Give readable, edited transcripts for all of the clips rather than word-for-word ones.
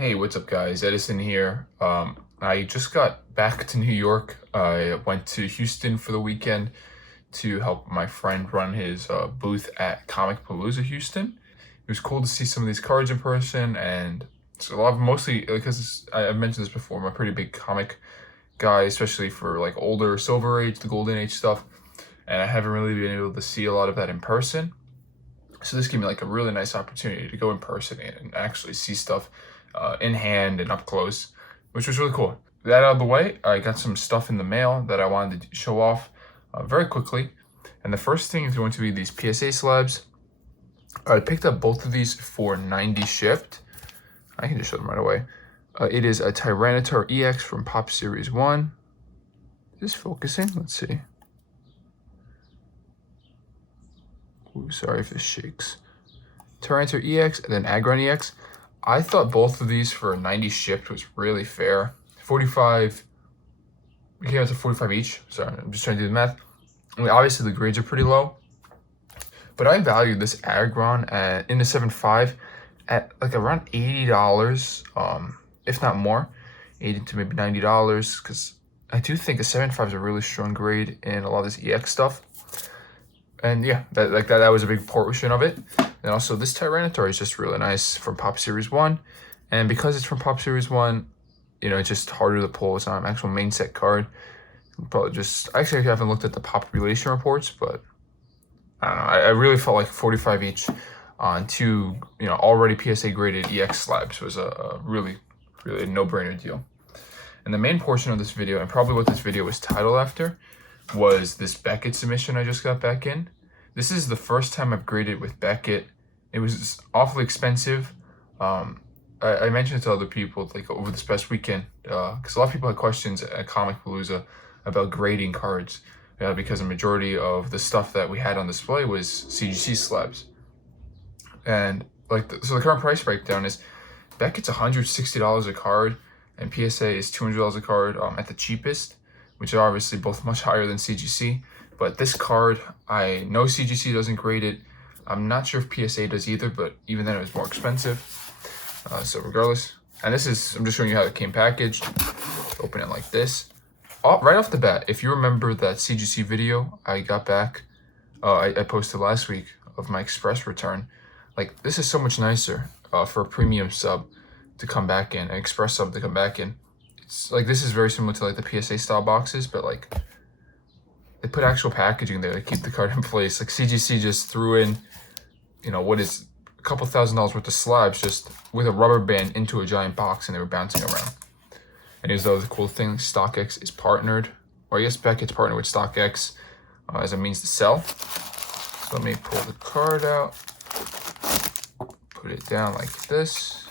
Hey, what's up guys? Edison here. I just got back to New York. I went to Houston for the weekend to help my friend run his booth at Comic Palooza Houston. It was cool to see some of these cards in person, and it's a lot of mostly because I've mentioned this before. I'm a pretty big comic guy, especially for like older Silver Age, the Golden Age stuff, and I haven't really been able to see a lot of that in person. So this gave me like a really nice opportunity to go in person and actually see stuff in hand and up close, which was really cool. That out of the way, I got some stuff in the mail that I wanted to show off very quickly. And the first thing is going to be these P.S.A. slabs. I picked up both of these for $90 shipped. I can just show them right away. It is a Tyranitar Ex from Pop Series 1. Is this focusing? Let's see. Ooh, sorry if this shakes. Tyranitar Ex and then Aggron Ex. I thought both of these for 90 shipped was really fair. 45, we came out to 45 each. Sorry, I'm just trying to do the math. I mean, obviously the grades are pretty low, but I value this Aggron in the 7.5 at like around $80, if not more, $80 to maybe $90, because I do think a 7.5 is a really strong grade in a lot of this EX stuff. And yeah, that was a big portion of it. And also this Tyranitar is just really nice from Pop Series 1. And because it's from Pop Series 1, you know, it's just harder to pull. It's not an actual main set card. Probably just, actually I haven't looked at the population reports, but I don't know. I really felt like 45 each on two, you know, already P.S.A. graded EX slabs was a really no-brainer deal. And the main portion of this video, and probably what this video was titled after, was this Beckett submission I just got back in. This is the first time I've graded with Beckett. It was awfully expensive. I mentioned it to other people like over this past weekend because a lot of people had questions at Comic Palooza about grading cards because a majority of the stuff that we had on display was CGC slabs. And so the current price breakdown is Beckett's $160 a card and P.S.A. is $200 a card at the cheapest, which are obviously both much higher than CGC. But this card, I know CGC doesn't grade it. I'm not sure if P.S.A. does either, but even then it was more expensive. So regardless, and this is, I'm just showing you how it came packaged. Open it like this. Right off the bat, if you remember that CGC video I got back, I posted last week of my express return, like this is so much nicer for a premium sub to come back in, an express sub to come back in. It's like, this is very similar to like the P.S.A. style boxes, but like they put actual packaging there to keep the card in place. Like CGC just threw in, you know, what is a couple $1,000s worth of slabs just with a rubber band into a giant box, and they were bouncing around. And here's the other cool thing: StockX is partnered, or I guess Beckett's partnered with StockX as a means to sell. So let me pull the card out, put it down like this.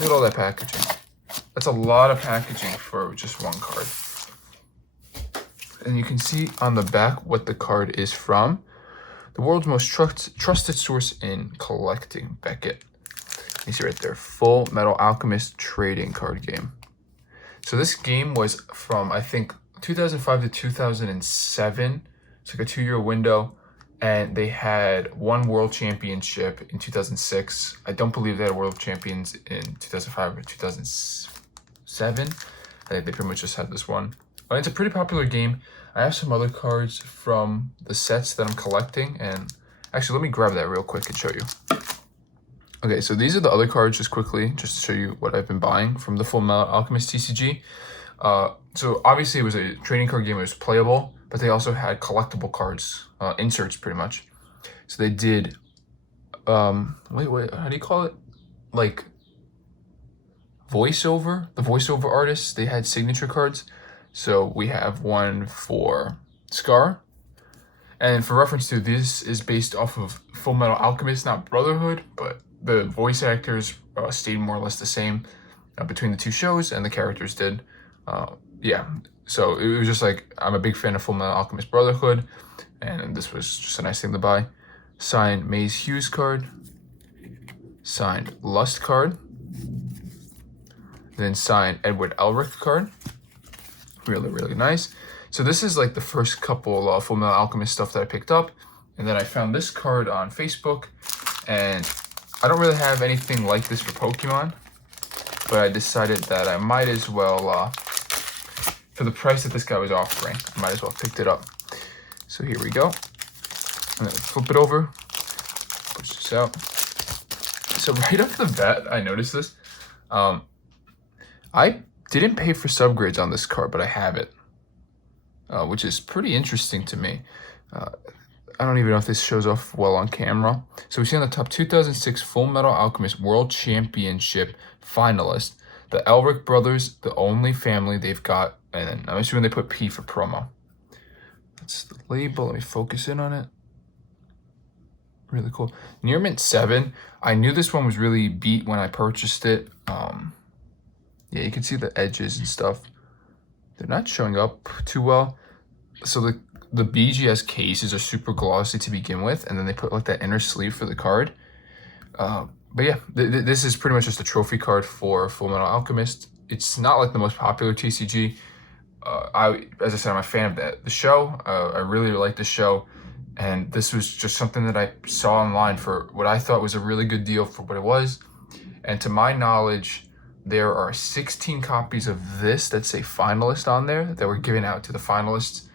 Look at all that packaging. That's a lot of packaging for just one card. And you can see on the back what the card is from. The world's most trusted source in collecting, Beckett. You see right there, Fullmetal Alchemist trading card game. So this game was from, I think, 2005 to 2007. It's like a 2-year window. And they had one world championship in 2006. I don't believe they had world champions in 2005 or 2007. I think they pretty much just had this one. But it's a pretty popular game. I have some other cards from the sets that I'm collecting, and actually let me grab that real quick and show you. Okay, so these are the other cards just quickly, just to show you what I've been buying from the Fullmetal Alchemist TCG. So obviously it was a trading card game, it was playable, but they also had collectible cards, inserts pretty much. So they did, wait, how do you call it? Like voiceover, the voiceover artists, they had signature cards. So we have one for Scar. And for reference to, this is based off of Fullmetal Alchemist, not Brotherhood, but the voice actors stayed more or less the same between the two shows, and the characters did. Yeah, so it was just like, I'm a big fan of Fullmetal Alchemist Brotherhood, and this was just a nice thing to buy. Signed Maze Hughes card, signed Lust card, then signed Edward Elric card. Really nice. So this is like the first couple of Fullmetal Alchemist stuff that I picked up, and then I found this card on Facebook, and I don't really have anything like this for Pokemon. but I decided that I might as well, for the price that this guy was offering, I might as well picked it up. So here we go. And then flip it over, push this out. So right off the bat, I noticed this. I didn't pay for subgrades on this card, but I have it, which is pretty interesting to me. I don't even know if this shows off well on camera. So we see on the top 2006 Fullmetal Alchemist World Championship finalist. The Elric brothers, the only family they've got, and then I'm assuming they put P for promo. That's the label. Let me focus in on it. Really cool. Near Mint 7. I knew this one was really beat when I purchased it. Yeah, you can see the edges and stuff. They're not showing up too well. So the BGS cases are super glossy to begin with, and then they put like that inner sleeve for the card. But yeah, this is pretty much just a trophy card for Fullmetal Alchemist. It's not like the most popular TCG. As I said, I'm a fan of the show. I really like the show, and this was just something that I saw online for what I thought was a really good deal for what it was. And to my knowledge, there are 16 copies of this that say finalist on there that were given out to the finalists.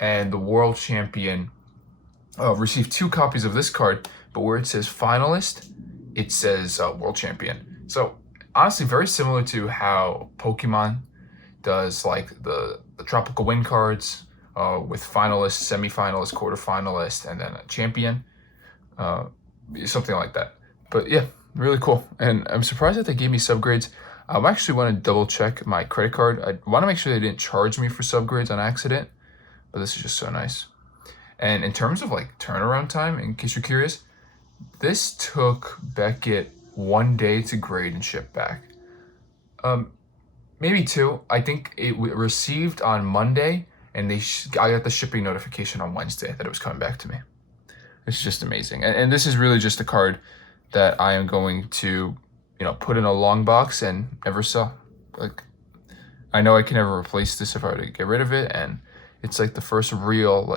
And the world champion received 2 copies of this card, but where it says finalist, it says world champion. So honestly, very similar to how Pokemon does like the tropical wind cards with finalists, semifinalists, quarterfinalists, and then a champion, something like that. But yeah, really cool. And I'm surprised that they gave me subgrades. I actually want to double check my credit card. I want to make sure they didn't charge me for subgrades on accident, but this is just so nice. And in terms of like turnaround time, in case you're curious, this took Beckett 1 day to grade and ship back. Maybe 2. I think it received on Monday, and I got the shipping notification on Wednesday that it was coming back to me. It's just amazing. And this is really just a card that I am going to, put in a long box and never sell. Like, I know I can never replace this if I were to get rid of it, and it's like the first real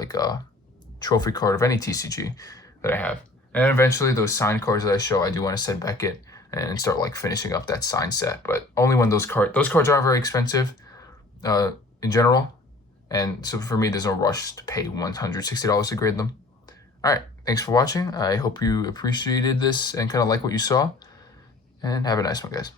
trophy card of any TCG that I have. And eventually those signed cards that I show, I do want to send Beckett and start finishing up that sign set, but only when those cards aren't very expensive in general. And so for me, there's no rush to pay $160 to grade them. All right, thanks for watching. I hope you appreciated this and kind of like what you saw, and have a nice one, guys.